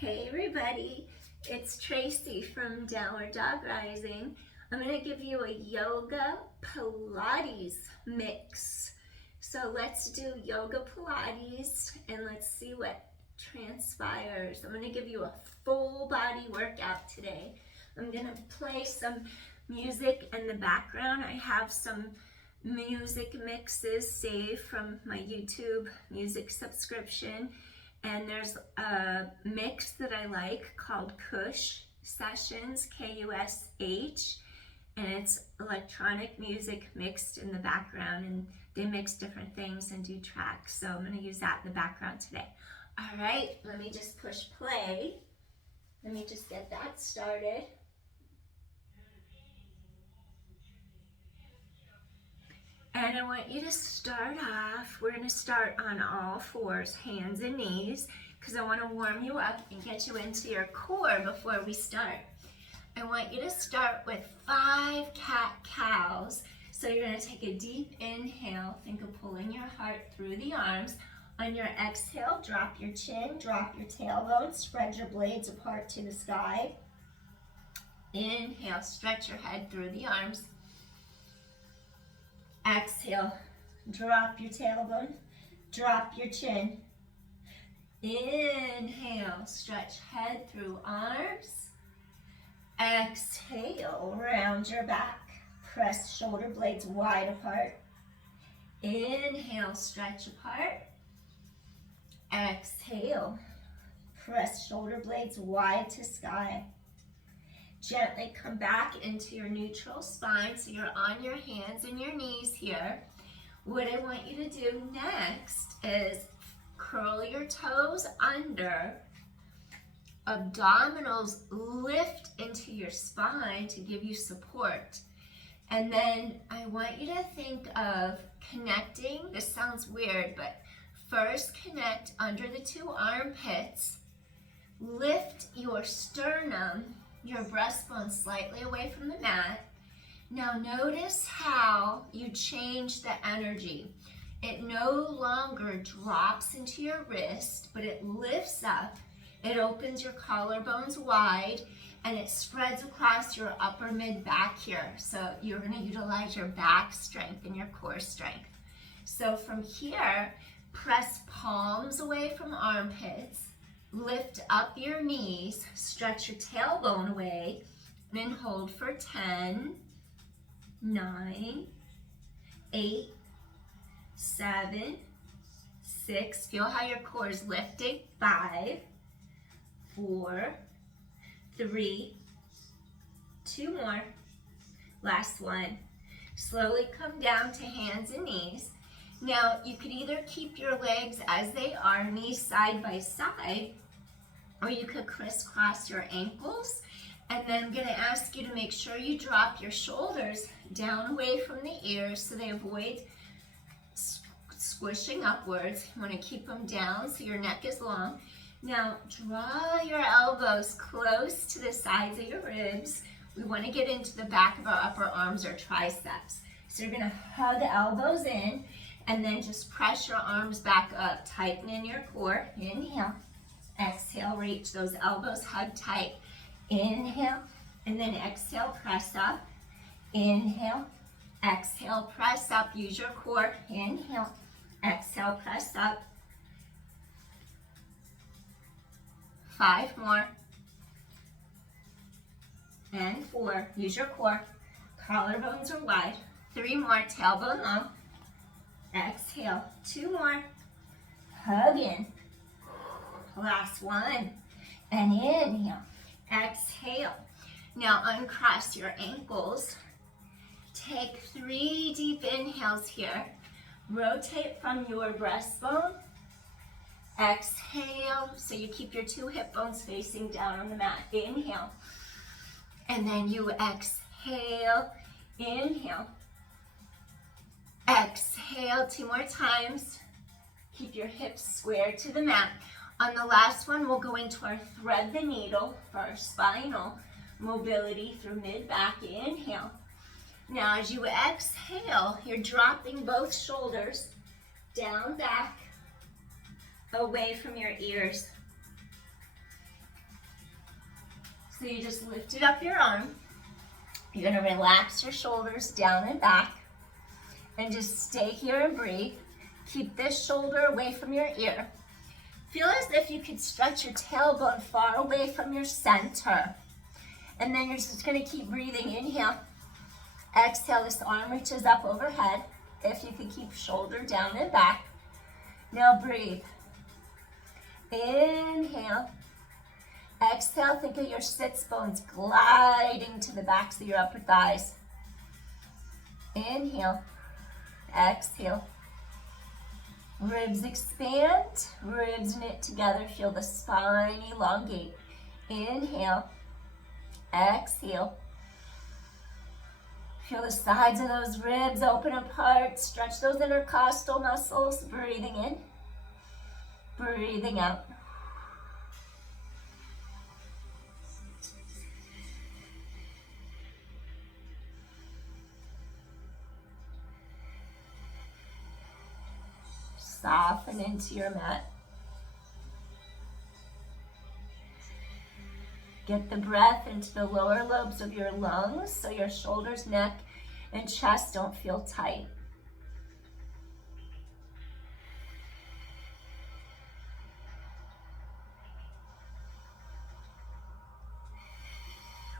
Hey everybody, it's Traci from Downward Dog Rising. I'm going to give you a Yoga Pilates mix. So let's do Yoga Pilates and let's see what transpires. I'm going to give you a full body workout today. I'm going to play some music in the background. I have some music mixes saved from my YouTube music subscription. And there's a mix that I like called Kush Sessions, Kush, and it's electronic music mixed in the background, and they mix different things and do tracks. So I'm going to use that in the background today. All right, let me just push play. Let me just get that started. And I want you to start off, we're going to start on all fours, hands and knees, because I want to warm you up and get you into your core before we start. I want you to start with 5 cat-cows. So you're going to take a deep inhale, think of pulling your heart through the arms. On your exhale, drop your chin, drop your tailbone, spread your blades apart to the sky. Inhale, stretch your head through the arms. Exhale, drop your tailbone, drop your chin. Inhale, stretch head through arms. Exhale, round your back, press shoulder blades wide apart. Inhale, stretch apart. Exhale, press shoulder blades wide to sky. Gently come back into your neutral spine, so you're on your hands and your knees here. What I want you to do next is curl your toes under, abdominals lift into your spine to give you support. And then I want you to think of connecting, this sounds weird, but first connect under the 2 armpits, lift your sternum, your breastbone slightly away from the mat. Now notice how you change the energy. It no longer drops into your wrist, but it lifts up. It opens your collarbones wide, and it spreads across your upper mid back here. So you're going to utilize your back strength and your core strength. So from here, press palms away from armpits. Lift up your knees, stretch your tailbone away, and then hold for 10, 9, 8, 7, 6. Feel how your core is lifting. 5, 4, 3, 2 more. Last one. Slowly come down to hands and knees. Now, you could either keep your legs as they are, knees side by side, or you could crisscross your ankles. And then I'm going to ask you to make sure you drop your shoulders down away from the ears so they avoid squishing upwards. You want to keep them down so your neck is long. Now, draw your elbows close to the sides of your ribs. We want to get into the back of our upper arms or triceps. So you're going to hug elbows in, and then just press your arms back up. Tighten in your core. Inhale. Exhale, reach those elbows, hug tight. Inhale, and then exhale, press up. Inhale, exhale, press up. Use your core. Inhale, exhale, press up. 5 more. And 4. Use your core. Collarbones are wide. 3 more. Tailbone long. Exhale. 2 more. Hug in. Last one. And inhale. Exhale. Now uncross your ankles. Take 3 deep inhales here. Rotate from your breastbone. Exhale. So you keep your 2 hip bones facing down on the mat. Inhale. And then you exhale. Inhale. Exhale 2 more times. Keep your hips square to the mat. On the last one, we'll go into our thread the needle for our spinal mobility through mid-back. Inhale. Now as you exhale, you're dropping both shoulders down back, away from your ears. So you just lifted up your arm. You're gonna relax your shoulders down and back and just stay here and breathe. Keep this shoulder away from your ear. Feel as if you could stretch your tailbone far away from your center. And then you're just gonna keep breathing. Inhale. Exhale, this arm reaches up overhead. If you could keep shoulder down and back. Now breathe. Inhale. Exhale, think of your sits bones gliding to the backs of your upper thighs. Inhale. Exhale. Ribs expand, ribs knit together. Feel the spine elongate. Inhale. Exhale. Feel the sides of those ribs open apart. Stretch those intercostal muscles. Breathing in. Breathing out. Soften into your mat. Get the breath into the lower lobes of your lungs so your shoulders, neck, and chest don't feel tight.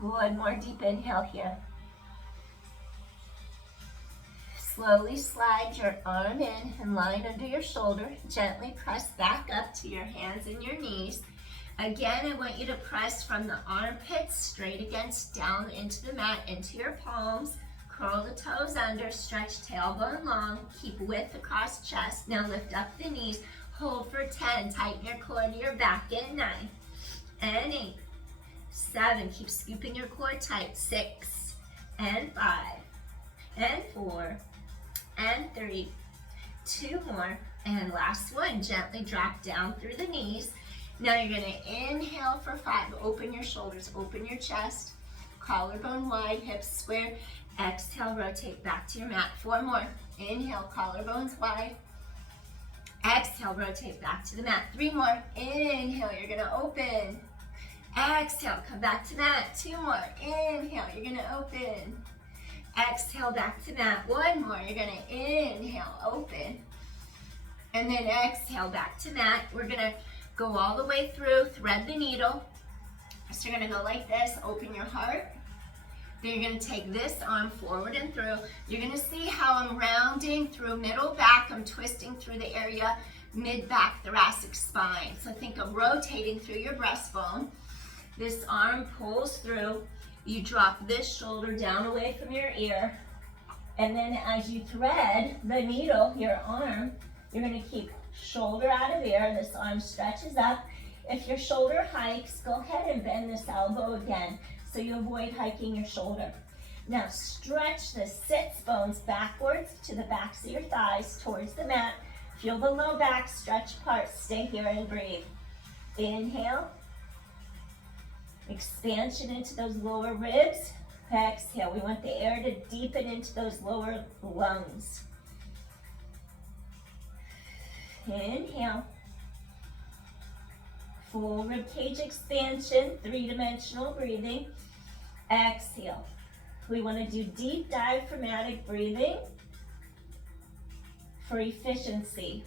One more deep inhale here. Slowly slide your arm in and line under your shoulder. Gently press back up to your hands and your knees. Again, I want you to press from the armpits straight against down into the mat, into your palms. Curl the toes under, stretch tailbone long, keep width across chest. Now lift up the knees, hold for 10, tighten your core to your back in 9 and 8, 7, keep scooping your core tight, 6 and 5 and 4 and 3, 2 more, and last one. Gently drop down through the knees. Now you're gonna inhale for 5, open your shoulders, open your chest, collarbone wide, hips square. Exhale, rotate back to your mat. 4 more. Inhale, collarbones wide. Exhale, rotate back to the mat. 3 more. Inhale, you're gonna open. Exhale, come back to mat. 2 more. Inhale, you're gonna open. Exhale, back to mat. 1 more. You're gonna inhale, open. And then exhale, back to mat. We're gonna go all the way through, thread the needle. So you're gonna go like this, open your heart. Then you're gonna take this arm forward and through. You're gonna see how I'm rounding through middle back. I'm twisting through the area mid-back thoracic spine. So think of rotating through your breastbone. This arm pulls through. You drop this shoulder down away from your ear. And then as you thread the needle, your arm, you're gonna keep shoulder out of ear. This arm stretches up. If your shoulder hikes, go ahead and bend this elbow again so you avoid hiking your shoulder. Now stretch the sits bones backwards to the backs of your thighs towards the mat. Feel the low back stretch apart. Stay here and breathe. Inhale. Expansion into those lower ribs. Exhale. We want the air to deepen into those lower lungs. Inhale. Full ribcage expansion, 3-dimensional breathing. Exhale. We want to do deep diaphragmatic breathing for efficiency.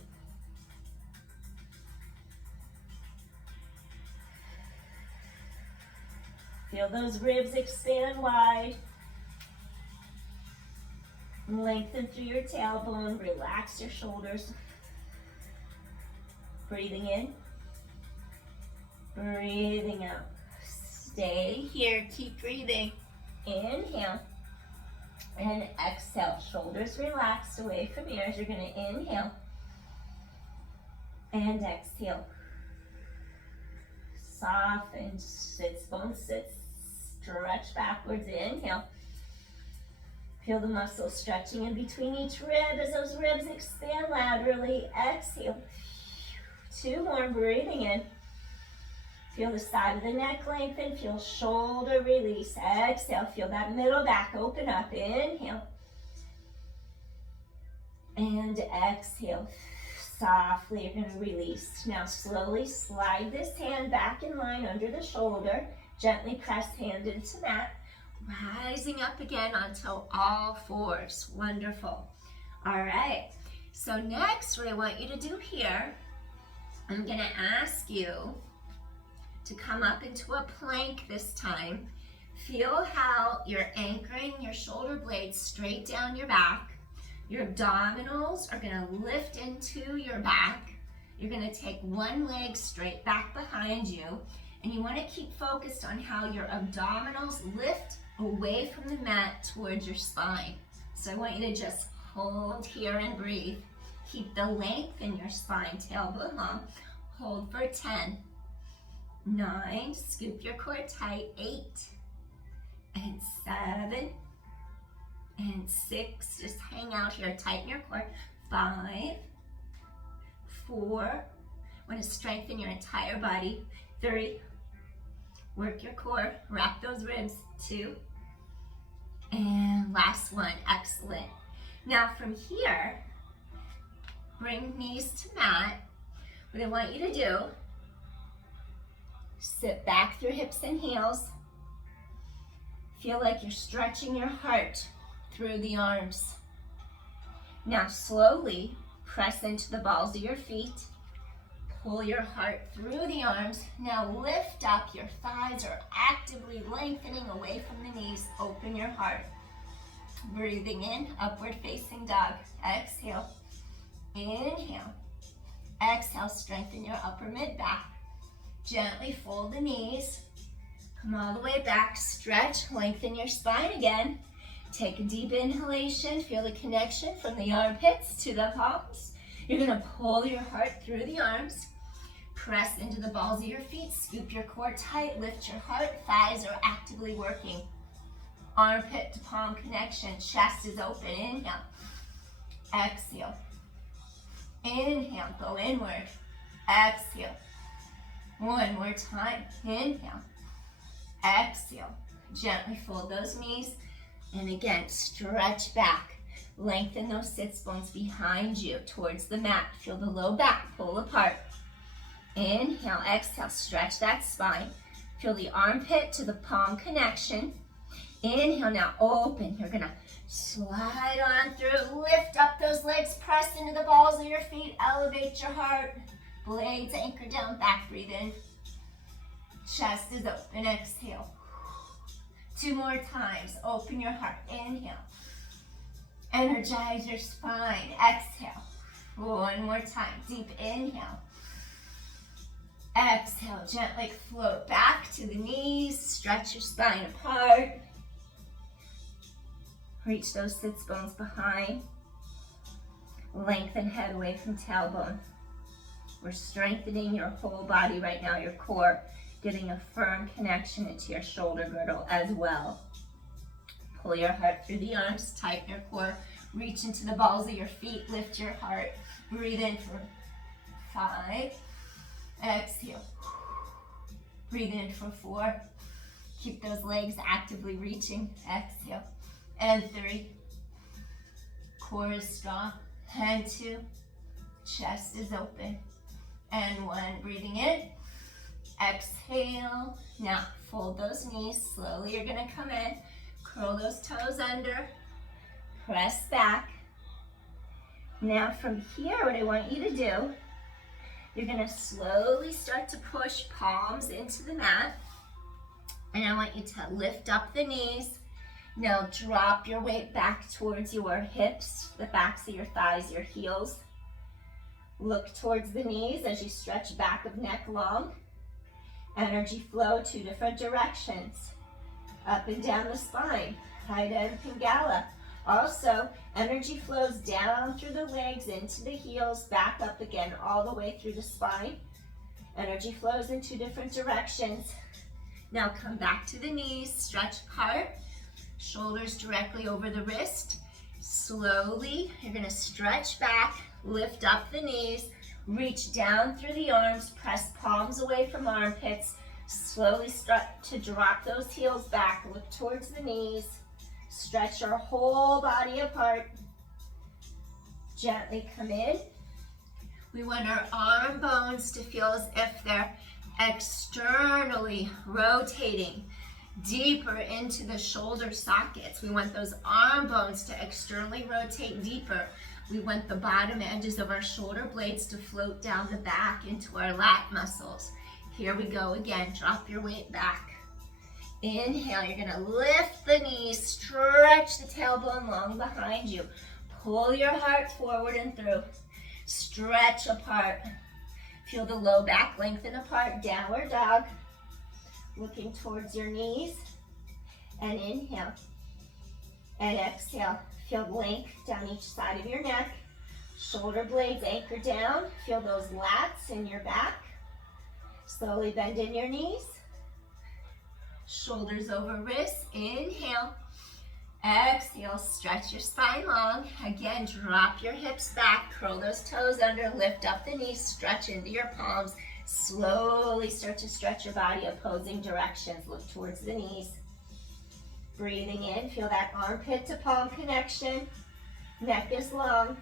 Feel those ribs expand wide. Lengthen through your tailbone. Relax your shoulders. Breathing in. Breathing out. Stay here. Keep breathing. Inhale. And exhale. Shoulders relaxed away from ears. You're going to inhale. And exhale. Soften. Sits bones sit. Stretch backwards. Inhale. Feel the muscles stretching in between each rib as those ribs expand laterally. Exhale. 2 more. Breathing in. Feel the side of the neck lengthen. Feel shoulder release. Exhale. Feel that middle back open up. Inhale. And exhale. Softly, you're going to release. Now slowly slide this hand back in line under the shoulder. Gently press hand into mat. Rising up again onto all fours. Wonderful. All right. So next, what I want you to do here, I'm going to ask you to come up into a plank this time. Feel how you're anchoring your shoulder blades straight down your back. Your abdominals are going to lift into your back. You're going to take one leg straight back behind you, and you want to keep focused on how your abdominals lift away from the mat towards your spine. So I want you to just hold here and breathe. Keep the length in your spine, tailbone long. Hold for 10, 9, scoop your core tight, 8, and 7, and 6, just hang out here, tighten your core, 5, 4, want to strengthen your entire body, 3, work your core, wrap those ribs, 2, and last one, excellent. Now from here, bring knees to mat. What I want you to do, sit back through hips and heels. Feel like you're stretching your heart through the arms. Now slowly press into the balls of your feet. Pull your heart through the arms. Now lift up. Your thighs are actively lengthening away from the knees. Open your heart. Breathing in, upward facing dog. Exhale. Inhale. Exhale, strengthen your upper mid back. Gently fold the knees. Come all the way back. Stretch, lengthen your spine again. Take a deep inhalation. Feel the connection from the armpits to the palms. You're going to pull your heart through the arms. Press into the balls of your feet. Scoop your core tight. Lift your heart. Thighs are actively working. Armpit to palm connection. Chest is open. Inhale. Exhale. Inhale. Go inward. Exhale. One more time. Inhale. Exhale. Gently fold those knees. And again, stretch back. Lengthen those sits bones behind you towards the mat. Feel the low back pull apart. Inhale, exhale, stretch that spine. Feel the armpit to the palm connection. Inhale, now open. You're gonna slide on through. Lift up those legs, press into the balls of your feet. Elevate your heart. Blades anchor down, back, breathe in. Chest is open, exhale. 2 more times, open your heart, inhale. Energize your spine, exhale. 1 more time, deep inhale. Exhale, gently float back to the knees, stretch your spine apart. Reach those sits bones behind. Lengthen head away from tailbone. We're strengthening your whole body right now, your core, getting a firm connection into your shoulder girdle as well. Pull your heart through the arms, tighten your core, reach into the balls of your feet, lift your heart. Breathe in for 5, exhale. Breathe in for 4, keep those legs actively reaching, exhale. And 3, core is strong, and 2, chest is open. And 1, breathing in, exhale. Now fold those knees, slowly you're gonna come in, curl those toes under, press back. Now from here, what I want you to do, you're gonna slowly start to push palms into the mat. And I want you to lift up the knees. Now drop your weight back towards your hips, the backs of your thighs, your heels. Look towards the knees as you stretch back of neck long. Energy flow 2 different directions. Up and down the spine, Haida and Pingala. Also, energy flows down through the legs, into the heels, back up again, all the way through the spine. Energy flows in 2 different directions. Now come back to the knees, stretch apart, shoulders directly over the wrist. Slowly, you're gonna stretch back, lift up the knees, reach down through the arms, press palms away from armpits. Slowly start to drop those heels back, look towards the knees. Stretch your whole body apart. Gently come in. We want our arm bones to feel as if they're Externally rotating deeper into the shoulder sockets. We want those arm bones to externally rotate deeper. We want the bottom edges of our shoulder blades to float down the back into our lat muscles. Here we go again. Drop your weight back. Inhale, you're gonna lift the knees, stretch the tailbone long behind you. Pull your heart forward and through. Stretch apart. Feel the low back lengthen apart. Downward dog. Looking towards your knees. And inhale. And exhale. Feel length down each side of your neck. Shoulder blades anchor down. Feel those lats in your back. Slowly bend in your knees. Shoulders over wrists. Inhale. Exhale. Stretch your spine long. Again, drop your hips back. Curl those toes under. Lift up the knees. Stretch into your palms. Slowly start to stretch your body opposing directions. Look towards the knees. Breathing in. Feel that armpit to palm connection. Neck is long.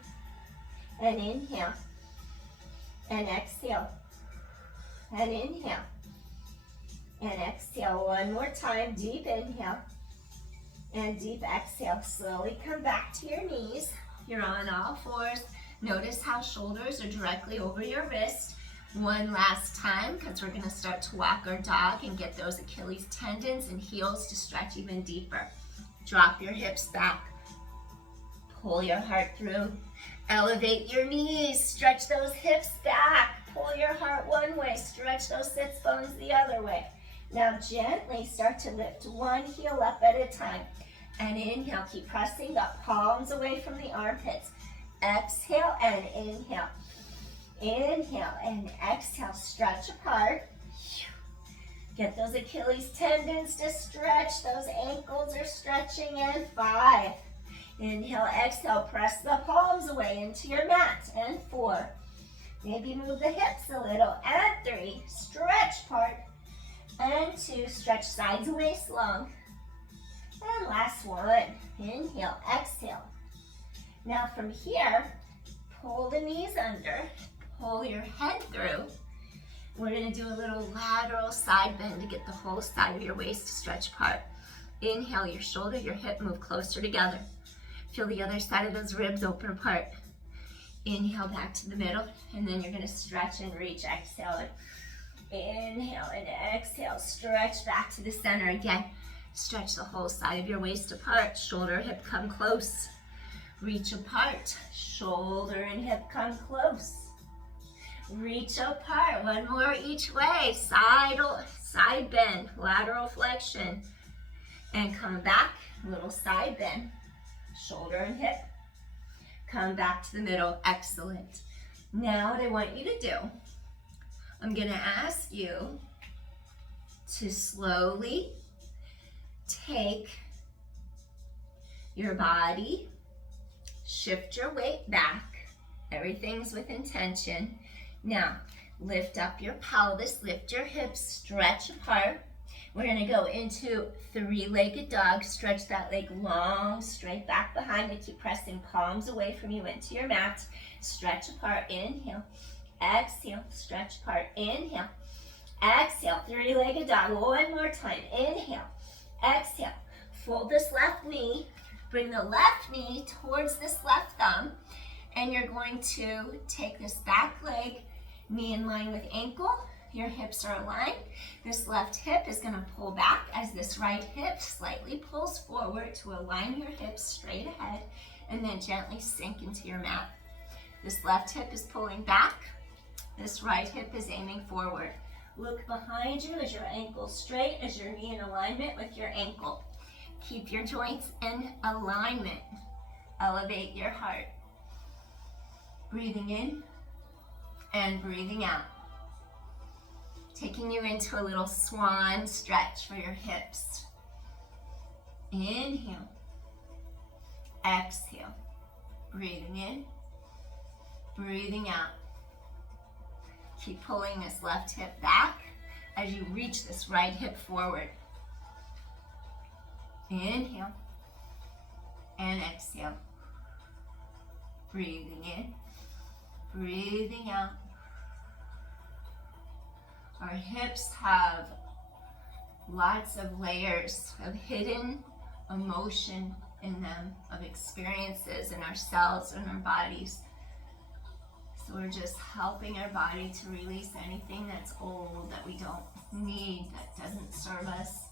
And inhale. And exhale. And inhale. And exhale. One more time. Deep inhale. And deep exhale. Slowly come back to your knees. You're on all fours. Notice how shoulders are directly over your wrist. One last time, because we're going to start to walk our dog and get those Achilles tendons and heels to stretch even deeper. Drop your hips back. Pull your heart through. Elevate your knees. Stretch those hips back. Pull your heart one way. Stretch those sits bones the other way. Now gently start to lift one heel up at a time. And inhale, keep pressing the palms away from the armpits. Exhale and inhale. Inhale and exhale, stretch apart. Get those Achilles tendons to stretch. Those ankles are stretching in. 5. Inhale, exhale, press the palms away into your mat. And 4. Maybe move the hips a little. And 3, stretch apart. And 2, stretch sides of waist long. And last one, inhale, exhale. Now from here, pull the knees under, pull your head through. We're gonna do a little lateral side bend to get the whole side of your waist to stretch apart. Inhale, your shoulder, your hip move closer together. Feel the other side of those ribs open apart. Inhale back to the middle, and then you're gonna stretch and reach, exhale. Inhale and exhale, stretch back to the center again. Stretch the whole side of your waist apart. Shoulder, hip come close. Reach apart. Shoulder and hip come close. Reach apart. One more each way. Side bend, lateral flexion. And come back, little side bend. Shoulder and hip. Come back to the middle. Excellent. Now what I want you to do, I'm going to ask you to slowly take your body, shift your weight back. Everything's with intention. Now, lift up your pelvis, lift your hips, stretch apart. We're going to go into 3-legged dog. Stretch that leg long, straight back behind you. Keep pressing palms away from you into your mat. Stretch apart. Inhale. Exhale. Stretch apart. Inhale. Exhale. 3-legged dog. One more time. Inhale. Exhale. Fold this left knee. Bring the left knee towards this left thumb. And you're going to take this back leg, knee in line with ankle. Your hips are aligned. This left hip is going to pull back as this right hip slightly pulls forward to align your hips straight ahead, and then gently sink into your mat. This left hip is pulling back. This right hip is aiming forward. Look behind you as your ankle straight, as your knee in alignment with your ankle. Keep your joints in alignment. Elevate your heart. Breathing in and breathing out. Taking you into a little swan stretch for your hips. Inhale. Exhale. Breathing in. Breathing out. Keep pulling this left hip back as you reach this right hip forward. Inhale. And exhale. Breathing in. Breathing out. Our hips have lots of layers of hidden emotion in them, of experiences in ourselves and our bodies. So we're just helping our body to release anything that's old, that we don't need, that doesn't serve us.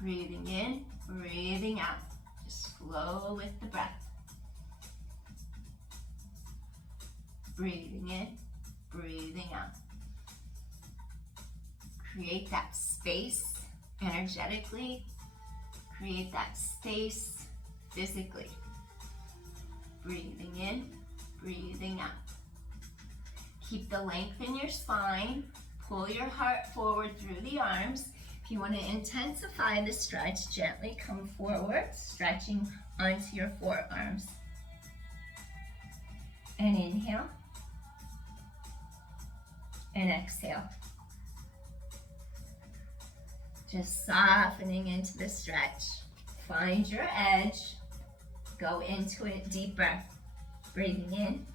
Breathing in, breathing out. Just flow with the breath. Breathing in, breathing out. Create that space energetically. Create that space physically. Breathing in, breathing out. Keep the length in your spine. Pull your heart forward through the arms. If you want to intensify the stretch, gently come forward, stretching onto your forearms. And inhale. And exhale. Just softening into the stretch. Find your edge. Go into it deeper. Breathing in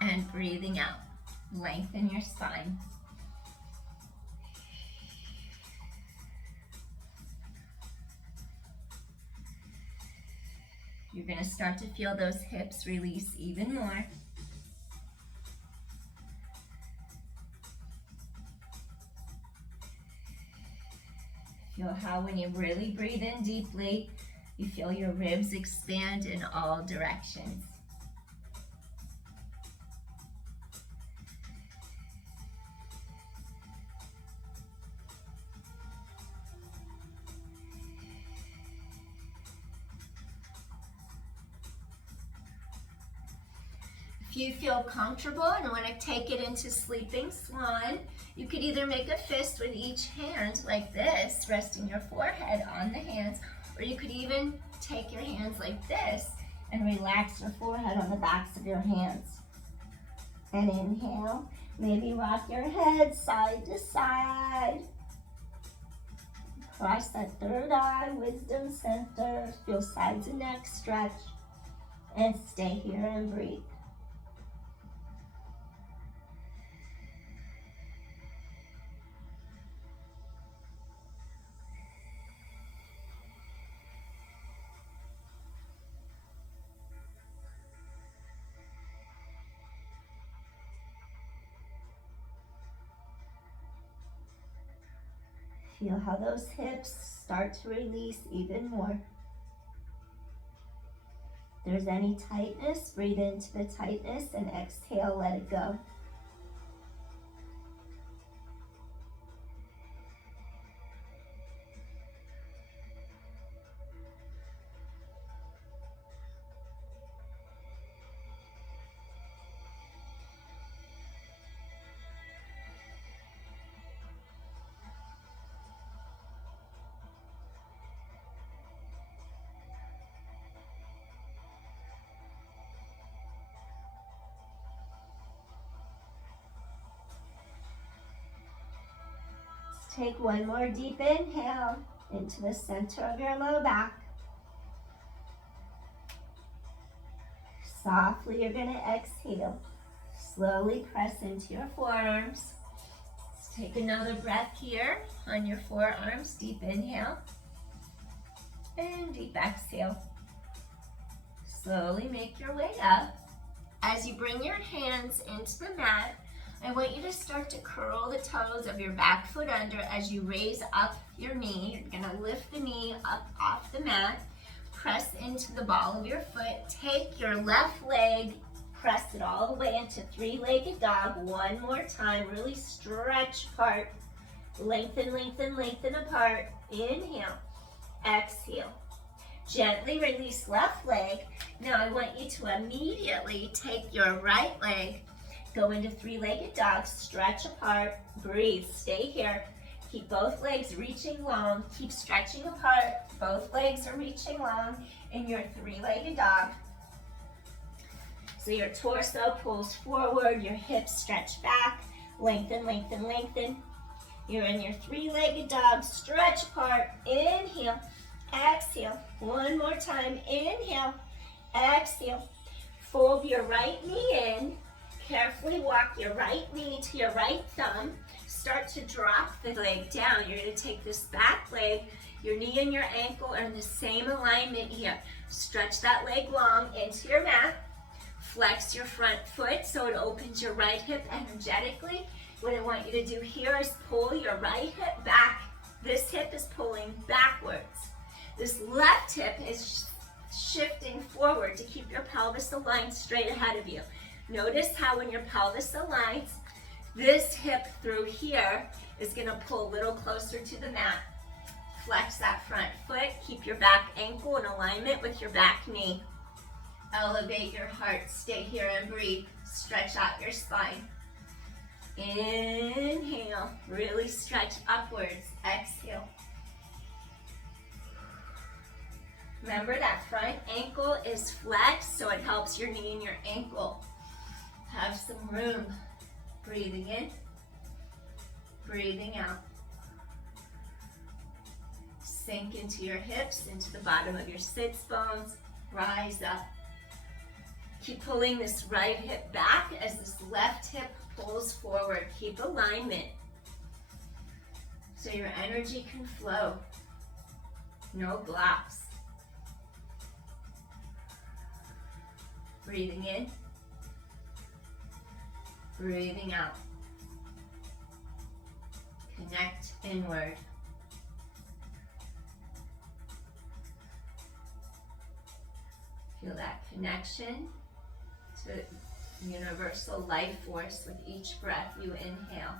and breathing out. Lengthen your spine. You're going to start to feel those hips release even more. Feel how when you really breathe in deeply, you feel your ribs expand in all directions. If you feel comfortable and want to take it into sleeping swan, you could either make a fist with each hand like this, resting your forehead on the hands, or you could even take your hands like this and relax your forehead on the backs of your hands. And inhale, maybe rock your head side to side. Cross that third eye, wisdom center, feel sides and neck stretch, and stay here and breathe. Feel how those hips start to release even more. If there's any tightness, breathe into the tightness and exhale, let it go. Take one more deep inhale into the center of your low back. Softly, you're going to exhale. Slowly press into your forearms. Let's take another breath here on your forearms. Deep inhale and deep exhale. Slowly make your way up. As you bring your hands into the mat, I want you to start to curl the toes of your back foot under as you raise up your knee. You're gonna lift the knee up off the mat, press into the ball of your foot, take your left leg, press it all the way into three-legged dog. One more time, really stretch apart, lengthen, lengthen, lengthen apart. Inhale, exhale. Gently release left leg. Now I want you to immediately take your right leg, go into three-legged dog, stretch apart, breathe, stay here. Keep both legs reaching long, keep stretching apart. Both legs are reaching long in your three-legged dog. So your torso pulls forward, your hips stretch back, lengthen, lengthen, lengthen. You're in your three-legged dog, stretch apart, inhale, exhale. One more time, inhale, exhale. Fold your right knee in. Carefully walk your right knee to your right thumb. Start to drop the leg down. You're going to take this back leg. Your knee and your ankle are in the same alignment here. Stretch that leg long into your mat. Flex your front foot so it opens your right hip energetically. What I want you to do here is pull your right hip back. This hip is pulling backwards. This left hip is shifting forward to keep your pelvis aligned straight ahead of you. Notice how when your pelvis aligns, this hip through here is going to pull a little closer to the mat. Flex that front foot. Keep your back ankle in alignment with your back knee. Elevate your heart. Stay here and breathe. Stretch out your spine. Inhale. Really stretch upwards. Exhale. Remember that front ankle is flexed, so it helps your knee and your ankle have some room. Breathing in. Breathing out. Sink into your hips, into the bottom of your sits bones. Rise up. Keep pulling this right hip back as this left hip pulls forward. Keep alignment so your energy can flow. No blocks. Breathing in. Breathing out. Connect inward. Feel that connection to universal life force with each breath you inhale.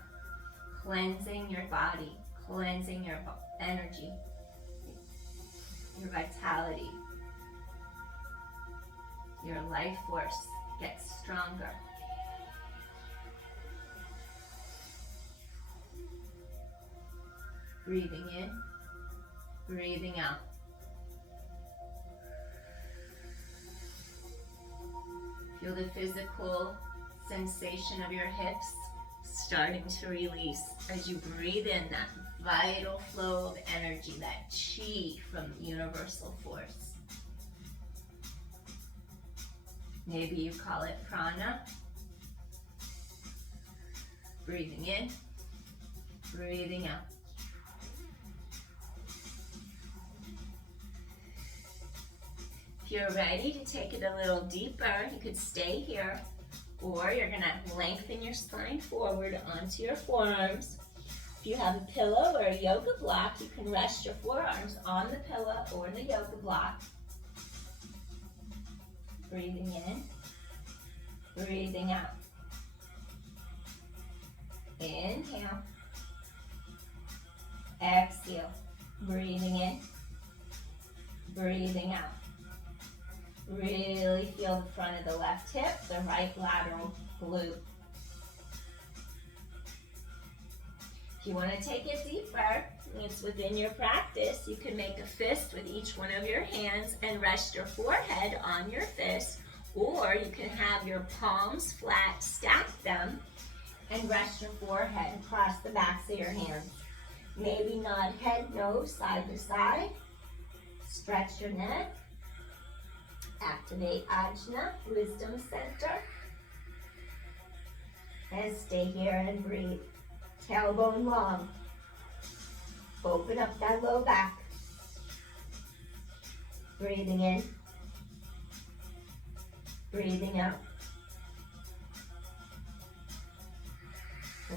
Cleansing your body, cleansing your energy, your vitality. Your life force gets stronger. Breathing in, breathing out. Feel the physical sensation of your hips starting to release as you breathe in that vital flow of energy, that chi from universal force. Maybe you call it prana. Breathing in, breathing out. If you're ready to take it a little deeper, you could stay here, or you're gonna lengthen your spine forward onto your forearms. If you have a pillow or a yoga block, you can rest your forearms on the pillow or the yoga block. Breathing in, breathing out. Inhale, exhale, breathing in, breathing out. Really feel the front of the left hip, the right lateral glute. If you want to take it deeper, it's within your practice. You can make a fist with each one of your hands and rest your forehead on your fist, or you can have your palms flat, stack them, and rest your forehead across the backs of your hands. Maybe nod head, nose, side to side. Stretch your neck. Activate Ajna, wisdom center. And stay here and breathe. Tailbone long. Open up that low back. Breathing in. Breathing out.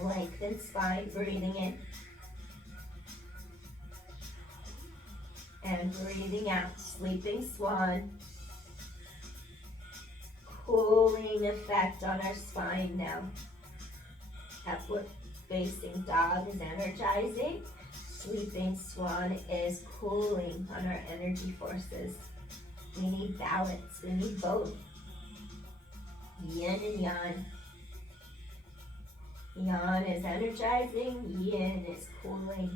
Lengthen spine, breathing in. And breathing out, sleeping swan. Cooling effect on our spine now. Upward facing dog is energizing. Sleeping swan is cooling on our energy forces. We need balance, we need both. Yin and yang. Yang is energizing, yin is cooling.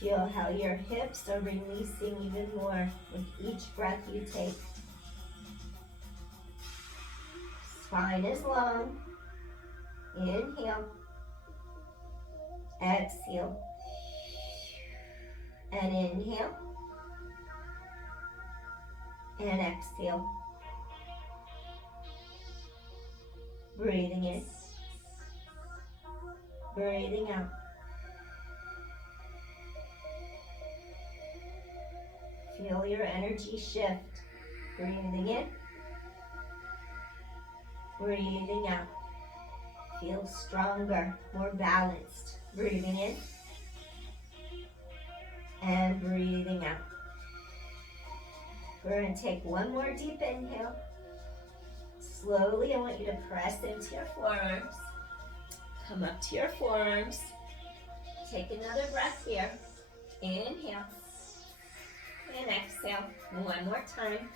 Feel how your hips are releasing even more with each breath you take. Spine is long. Inhale. Exhale. And inhale. and exhale. Breathing in, breathing out. Feel your energy shift. Breathing in, breathing out. Feel stronger, more balanced. Breathing in and breathing out. We're going to take one more deep inhale. Slowly, I want you to press into your forearms. Come up to your forearms. Take another breath here. Inhale and exhale. One more time.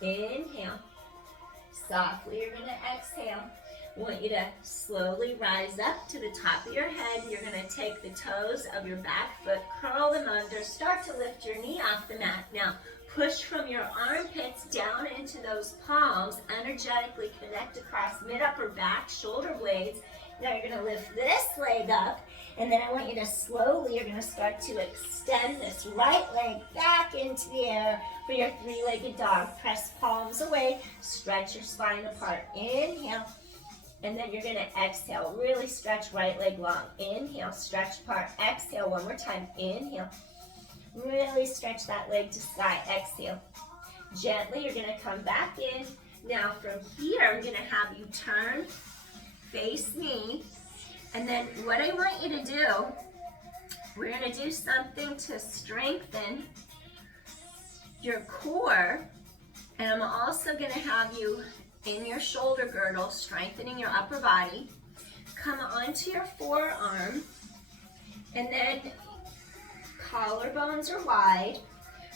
Inhale. Softly, you're going to exhale. I want you to slowly rise up to the top of your head. You're going to take the toes of your back foot, curl them under, start to lift your knee off the mat. Now, push from your armpits down into those palms, energetically connect across mid-upper back, shoulder blades. Now you're going to lift this leg up, and then I want you to slowly, you're going to start to extend this right leg back into the air for your three-legged dog. Press palms away, stretch your spine apart. Inhale, and then you're going to exhale. Really stretch right leg long. Inhale, stretch apart. Exhale, one more time. Inhale. Really stretch that leg to sky. Exhale. Gently, you're going to come back in. Now from here, I'm going to have you turn, face me. And then what I want you to do, we're going to do something to strengthen your core. And I'm also going to have you in your shoulder girdle, strengthening your upper body. Come onto your forearm. And then collarbones are wide.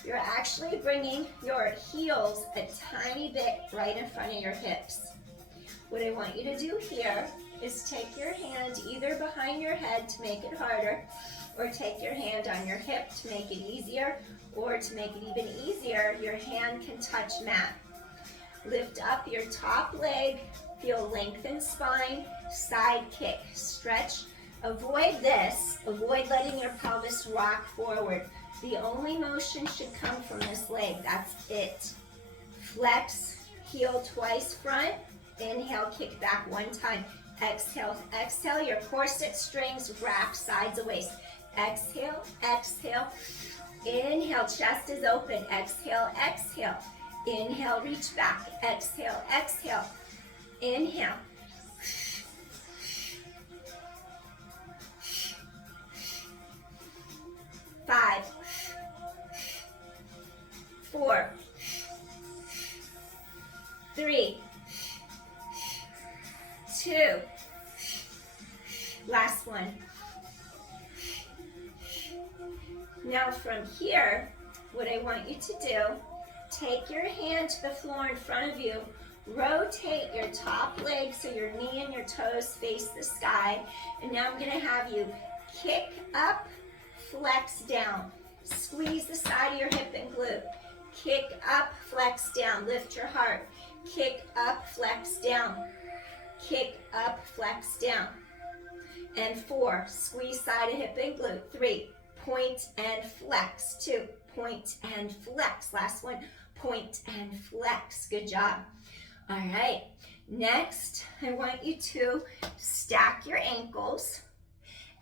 You're actually bringing your heels a tiny bit right in front of your hips. What I want you to do here is take your hand either behind your head to make it harder, or take your hand on your hip to make it easier, or to make it even easier, your hand can touch mat. Lift up your top leg, feel lengthened spine, side kick, stretch. Avoid this, avoid letting your pelvis rock forward. The only motion should come from this leg, that's it. Flex, heel twice front, inhale, kick back one time. Exhale, exhale, your corset strings wrap sides of waist. Exhale, exhale, inhale, chest is open. Exhale, exhale, inhale, reach back. Exhale, exhale, inhale. 5, 4, 3, 2, last one. Now from here, what I want you to do, take your hand to the floor in front of you, rotate your top leg so your knee and your toes face the sky, and now I'm going to have you kick up, flex down, squeeze the side of your hip and glute, kick up, flex down, lift your heart, kick up, flex down, kick up, flex down, and 4, squeeze side of hip and glute, 3, point and flex, 2, point and flex, last one, point and flex, good job. All right, next I want you to stack your ankles.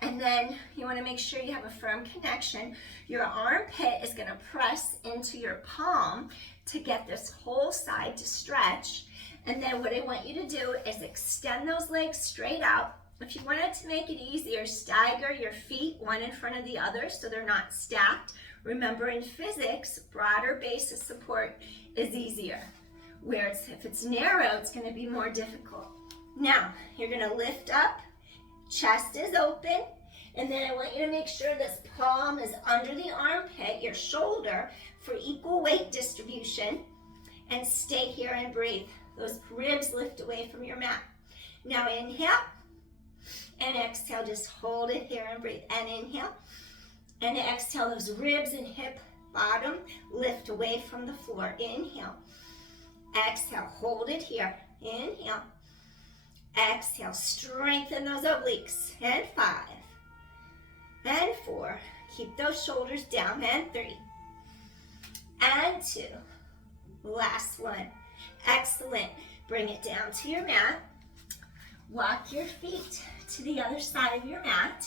And then you want to make sure you have a firm connection. Your armpit is going to press into your palm to get this whole side to stretch. And then what I want you to do is extend those legs straight out. If you wanted to make it easier, stagger your feet one in front of the other so they're not stacked. Remember, in physics, broader base of support is easier. Whereas if it's narrow, it's going to be more difficult. Now, you're going to lift up. Chest is open, and then I want you to make sure this palm is under the armpit, your shoulder, for equal weight distribution, and stay here and breathe. Those ribs lift away from your mat. Now inhale, and exhale, just hold it here and breathe, and inhale, and exhale, those ribs and hip bottom lift away from the floor. Inhale, exhale, hold it here, inhale, exhale, strengthen those obliques, and 5, and 4, keep those shoulders down, and 3, and 2, Last one. Excellent. Bring it down to your mat. Walk your feet to the other side of your mat.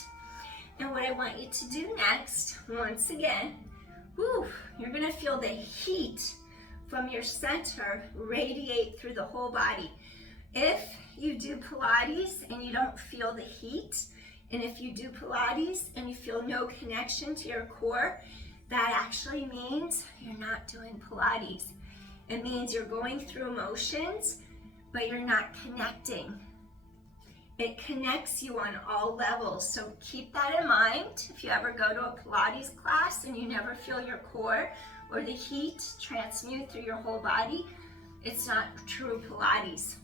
And what I want you to do next, once again, you're gonna feel the heat from your center radiate through the whole body. If you do Pilates and you don't feel the heat, and if you do Pilates and you feel no connection to your core, that actually means you're not doing Pilates. It means you're going through motions, but you're not connecting. It connects you on all levels, so keep that in mind. If you ever go to a Pilates class and you never feel your core or the heat transmute through your whole body, it's not true Pilates.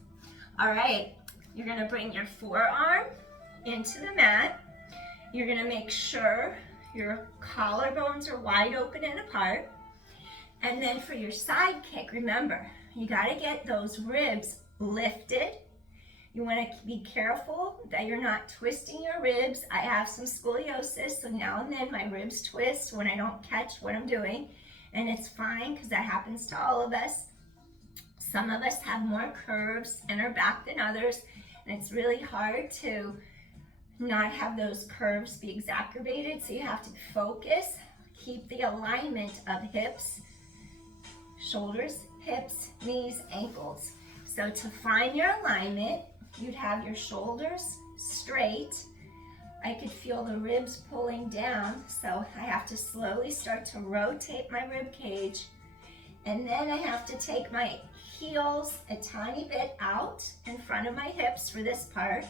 All right, you're gonna bring your forearm into the mat. You're gonna make sure your collarbones are wide open and apart. And then for your side kick, remember, you gotta get those ribs lifted. You wanna be careful that you're not twisting your ribs. I have some scoliosis, so now and then my ribs twist when I don't catch what I'm doing. And it's fine, because that happens to all of us. Some of us have more curves in our back than others, and it's really hard to not have those curves be exacerbated, so you have to focus. Keep the alignment of hips, shoulders, hips, knees, ankles. So to find your alignment, you'd have your shoulders straight. I could feel the ribs pulling down, so I have to slowly start to rotate my rib cage. And then I have to take my heels a tiny bit out in front of my hips for this part.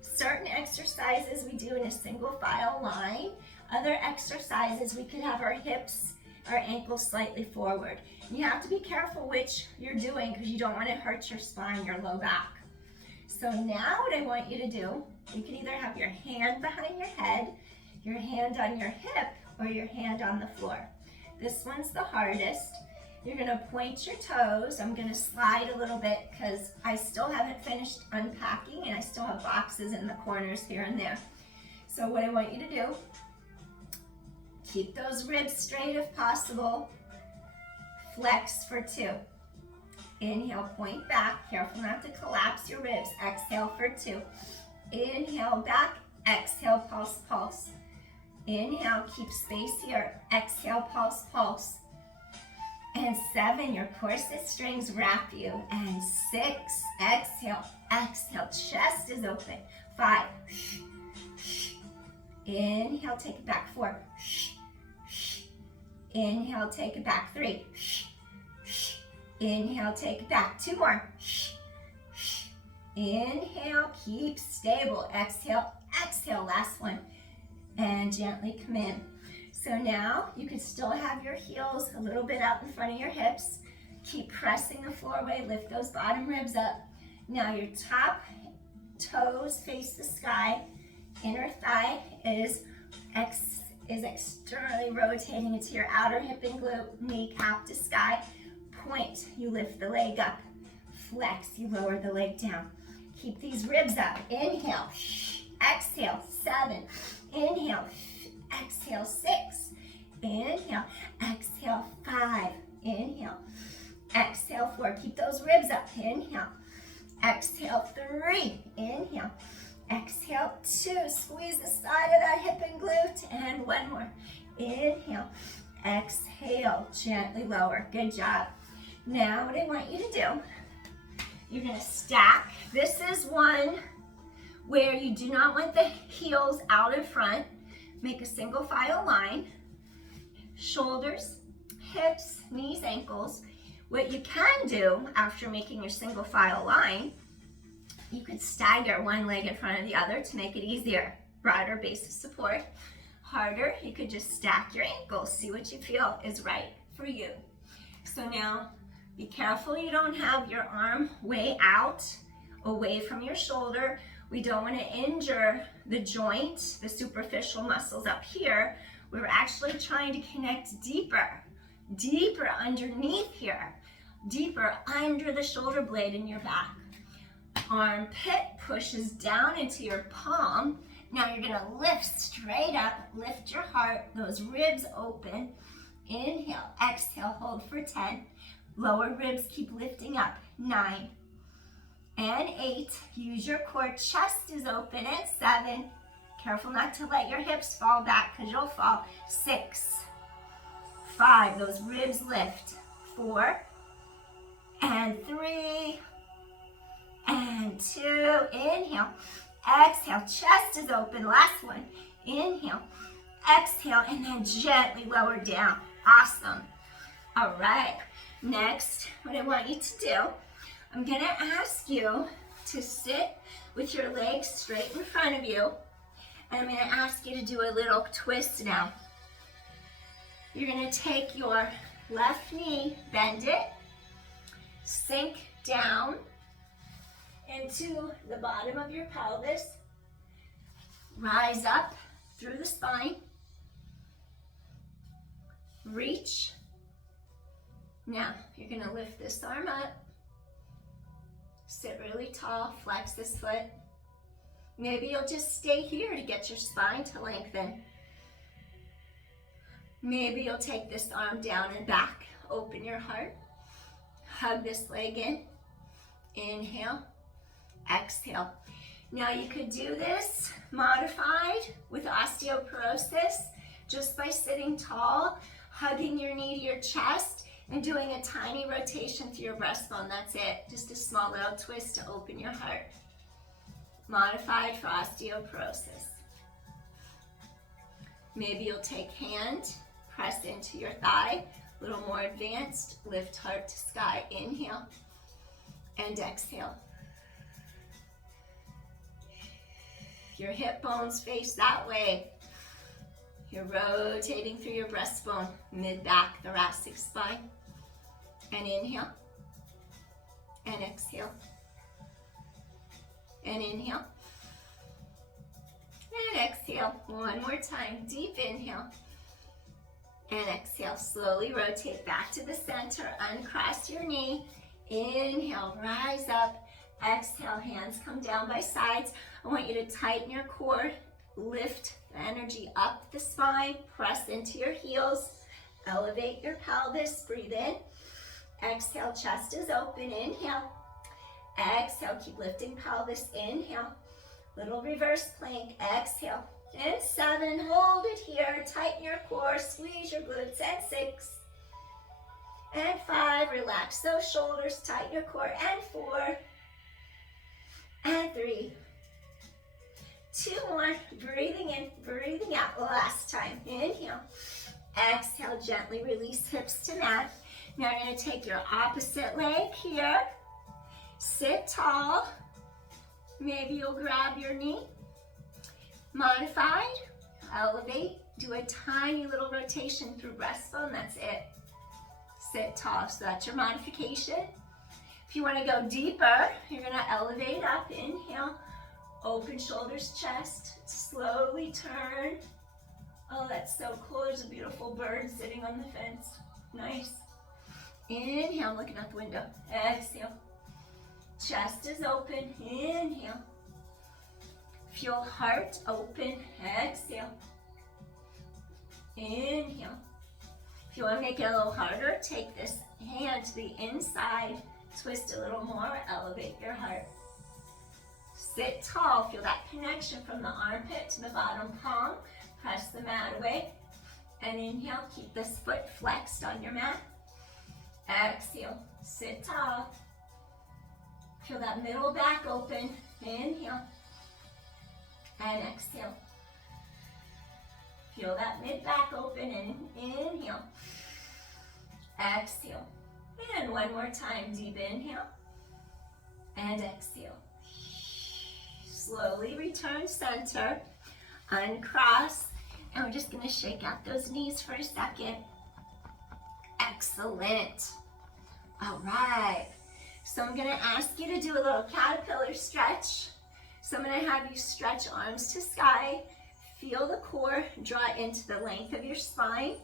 Certain exercises we do in a single file line. Other exercises we could have our hips, our ankles slightly forward. And you have to be careful which you're doing, because you don't want to hurt your spine, your low back. So now what I want you to do, you can either have your hand behind your head, your hand on your hip, or your hand on the floor. This one's the hardest. You're gonna point your toes. I'm gonna slide a little bit because I still haven't finished unpacking and I still have boxes in the corners here and there. So what I want you to do, keep those ribs straight if possible. Flex for 2. Inhale, point back. Careful not to collapse your ribs. Exhale for 2. Inhale, back. Exhale, pulse, pulse. Inhale, keep space here. Exhale, pulse, pulse. And 7, your corset strings wrap you. And 6, exhale, exhale, chest is open. 5, inhale, take it back. 4, inhale, take it back. 3, inhale, take it back. 2 more. Inhale, keep stable. Exhale, exhale, last one. And gently come in. So now you can still have your heels a little bit out in front of your hips. Keep pressing the floor away, lift those bottom ribs up. Now your top toes face the sky. Inner thigh is externally rotating into your outer hip and glute, kneecap to sky. Point, you lift the leg up. Flex, you lower the leg down. Keep these ribs up. Inhale, exhale, 7. Inhale, exhale, 6. Inhale, exhale, 5. Inhale, exhale, 4. Keep those ribs up. Inhale, exhale, 3. Inhale, exhale, 2. Squeeze the side of that hip and glute. And 1 more. Inhale, exhale, gently lower. Good job. Now what I want you to do, you're gonna stack. This is one where you do not want the heels out in front. Make a single file line. Shoulders, hips, knees, ankles. What you can do after making your single file line, you could stagger one leg in front of the other to make it easier. Broader base of support. Harder, you could just stack your ankles. See what you feel is right for you. So now, be careful you don't have your arm way out, away from your shoulder. We don't want to injure the joint, the superficial muscles up here. We're actually trying to connect deeper, deeper underneath here, deeper under the shoulder blade in your back. Armpit pushes down into your palm. Now you're gonna lift straight up, lift your heart, those ribs open. Inhale, exhale, hold for 10. Lower ribs keep lifting up. 9 and 8. Use your core. Chest is open. And 7. Careful not to let your hips fall back because you'll fall. 6, 5. Those ribs lift. 4 and 3 and 2. Inhale. Exhale. Chest is open. Last one. Inhale. Exhale. And then gently lower down. Awesome. All right. Next, what I want you to do, I'm going to ask you to sit with your legs straight in front of you. And I'm going to ask you to do a little twist now. You're going to take your left knee, bend it, sink down into the bottom of your pelvis, rise up through the spine, reach. Now, you're going to lift this arm up, sit really tall, flex this foot. Maybe you'll just stay here to get your spine to lengthen. Maybe you'll take this arm down and back, open your heart, hug this leg in, inhale, exhale. Now you could do this modified with osteoporosis just by sitting tall, hugging your knee to your chest, and doing a tiny rotation through your breastbone. That's it. Just a small little twist to open your heart. Modified for osteoporosis. Maybe you'll take hand, press into your thigh. A little more advanced. Lift heart to sky. Inhale and exhale. Your hip bones face that way. You're rotating through your breastbone, mid-back, thoracic spine. And inhale. And exhale. And inhale. And exhale. One more time. Deep inhale. And exhale. Slowly rotate back to the center. Uncross your knee. Inhale. Rise up. Exhale. Hands come down by sides. I want you to tighten your core. Lift the energy up the spine. Press into your heels. Elevate your pelvis. Breathe in. Exhale. Chest is open. Inhale. Exhale. Keep lifting pelvis. Inhale. Little reverse plank. Exhale. And 7. Hold it here. Tighten your core. Squeeze your glutes. And 6. And 5. Relax those shoulders. Tighten your core. And 4. And 3. 2 more. Breathing in. Breathing out. Last time. Inhale. Exhale. Gently release hips to mat. Now you're going to take your opposite leg here. Sit tall. Maybe you'll grab your knee. Modified. Elevate. Do a tiny little rotation through breastbone. That's it. Sit tall. So that's your modification. If you want to go deeper, you're going to elevate up. Inhale. Open shoulders, chest. Slowly turn. Oh, that's so cool. There's a beautiful bird sitting on the fence. Nice. Inhale, looking out the window. Exhale. Chest is open. Inhale. Feel heart open. Exhale. Inhale. If you want to make it a little harder, take this hand to the inside. Twist a little more. Elevate your heart. Sit tall. Feel that connection from the armpit to the bottom palm. Press the mat away. And inhale. Keep this foot flexed on your mat. Exhale. Sit tall. Feel that middle back open. Inhale. And exhale. Feel that mid back open and inhale. Exhale. And one more time. Deep inhale. And exhale. Slowly return center. Uncross. And we're just going to shake out those knees for a second. Excellent. All right. So I'm going to ask you to do a little caterpillar stretch. So I'm going to have you stretch arms to sky. Feel the core draw into the length of your spine.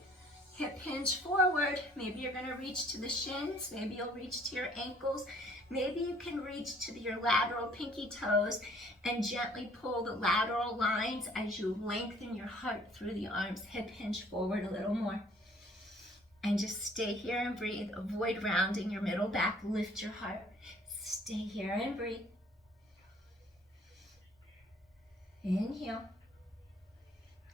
Hip hinge forward. Maybe you're going to reach to the shins. Maybe you'll reach to your ankles. Maybe you can reach to your lateral pinky toes and gently pull the lateral lines as you lengthen your heart through the arms. Hip hinge forward a little more. And just stay here and breathe. Avoid rounding your middle back. Lift your heart. Stay here and breathe. Inhale.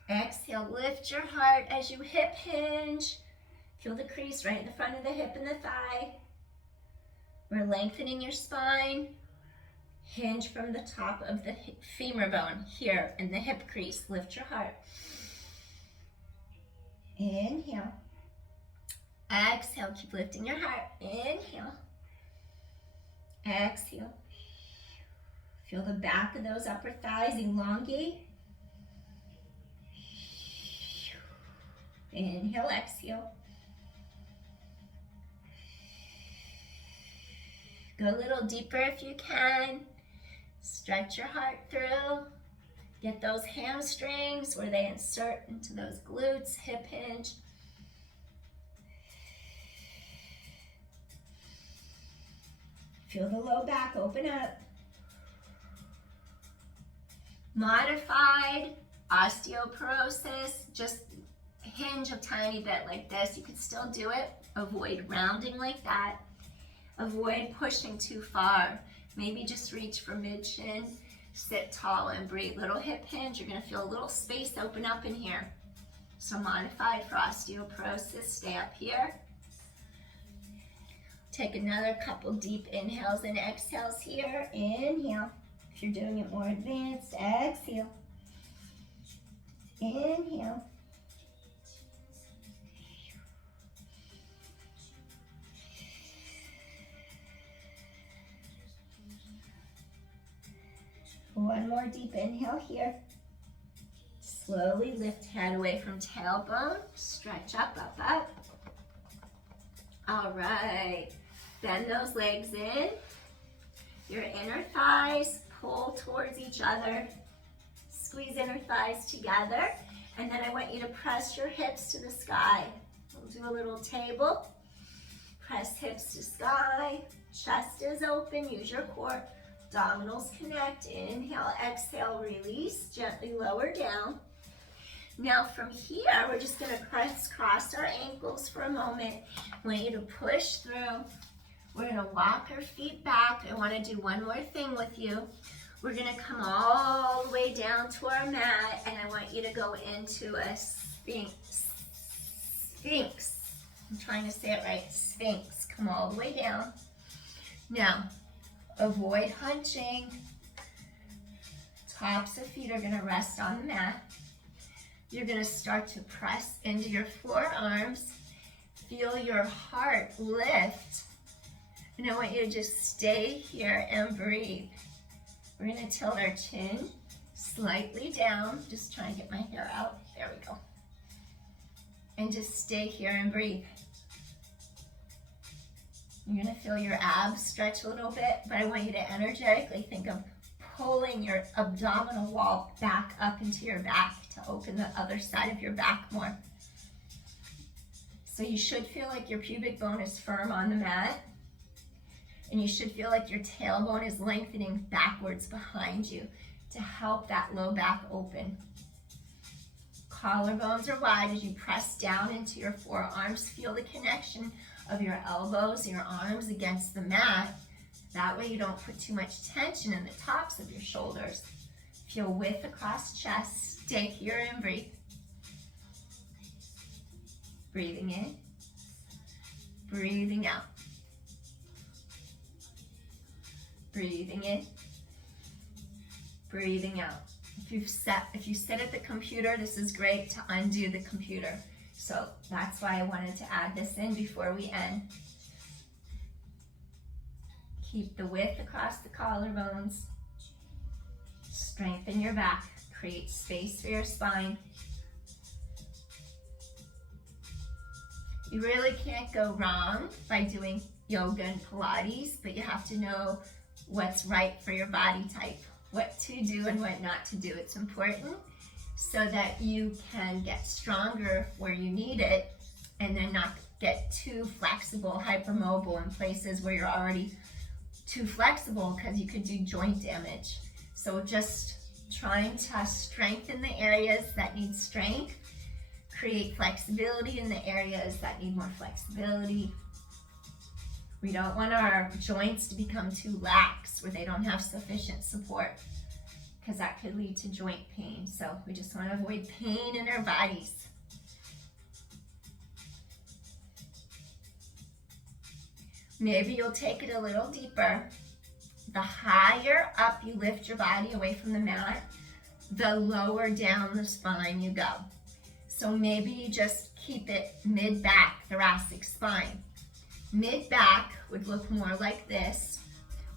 Exhale. Lift your heart as you hip hinge. Feel the crease right in the front of the hip and the thigh. We're lengthening your spine. Hinge from the top of the femur bone here in the hip crease. Lift your heart. Inhale. Exhale. Keep lifting your heart. Inhale. Exhale. Feel the back of those upper thighs elongate. Inhale, exhale. Go a little deeper if you can. Stretch your heart through. Get those hamstrings where they insert into those glutes, hip hinge. Feel the low back open up. Modified osteoporosis, just hinge a tiny bit like this. You could still do it. Avoid rounding like that. Avoid pushing too far. Maybe just reach for mid-shin. Sit tall and breathe. Little hip hinge. You're going to feel a little space open up in here. So modified for osteoporosis. Stay up here. Take another couple deep inhales and exhales here. Inhale. If you're doing it more advanced, exhale. Inhale. One more deep inhale here. Slowly lift head away from tailbone. Stretch up, up, up. All right. Bend those legs in. Your inner thighs pull towards each other. Squeeze inner thighs together. And then I want you to press your hips to the sky. We'll do a little table. Press hips to sky. Chest is open. Use your core. Abdominals connect. Inhale, exhale, release. Gently lower down. Now from here, we're just going to crisscross our ankles for a moment. I want you to push through. We're going to walk our feet back. I want to do one more thing with you. We're going to come all the way down to our mat, and I want you to go into a sphinx. Sphinx. I'm trying to say it right. Sphinx. Come all the way down. Now, avoid hunching. Tops of feet are going to rest on the mat. You're going to start to press into your forearms. Feel your heart lift. And I want you to just stay here and breathe. We're going to tilt our chin slightly down. Just trying to get my hair out. There we go. And just stay here and breathe. You're going to feel your abs stretch a little bit, but I want you to energetically think of pulling your abdominal wall back up into your back to open the other side of your back more. So you should feel like your pubic bone is firm on the mat, and you should feel like your tailbone is lengthening backwards behind you to help that low back open. Collarbones are wide as you press down into your forearms. Feel the connection of your elbows, your arms against the mat. That way you don't put too much tension in the tops of your shoulders. Feel width across chest. Stay here and breathe. Breathing in. Breathing out. Breathing in. Breathing out. If you sit at the computer, this is great to undo the computer. So that's why I wanted to add this in before we end. Keep the width across the collarbones. Strengthen your back. Create space for your spine. You really can't go wrong by doing yoga and Pilates, but you have to know what's right for your body type, what to do and what not to do. It's important so that you can get stronger where you need it and then not get too flexible, hypermobile in places where you're already too flexible because you could do joint damage. So just trying to strengthen the areas that need strength, create flexibility in the areas that need more flexibility. We don't want our joints to become too lax where they don't have sufficient support, because that could lead to joint pain. So we just want to avoid pain in our bodies. Maybe you'll take it a little deeper. The higher up you lift your body away from the mat, the lower down the spine you go. So maybe you just keep it mid-back, thoracic spine. Mid-back would look more like this,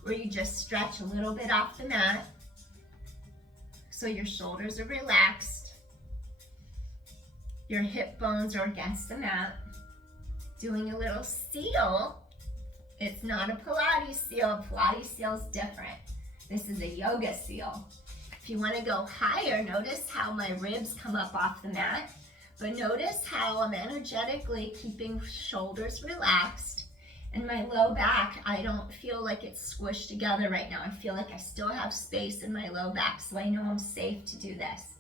where you just stretch a little bit off the mat so your shoulders are relaxed. Your hip bones are against the mat. Doing a little seal. It's not a Pilates seal. Pilates seal is different. This is a yoga seal. If you want to go higher, notice how my ribs come up off the mat. But notice how I'm energetically keeping shoulders relaxed. And my low back, I don't feel like it's squished together right now. I feel like I still have space in my low back, so I know I'm safe to do this.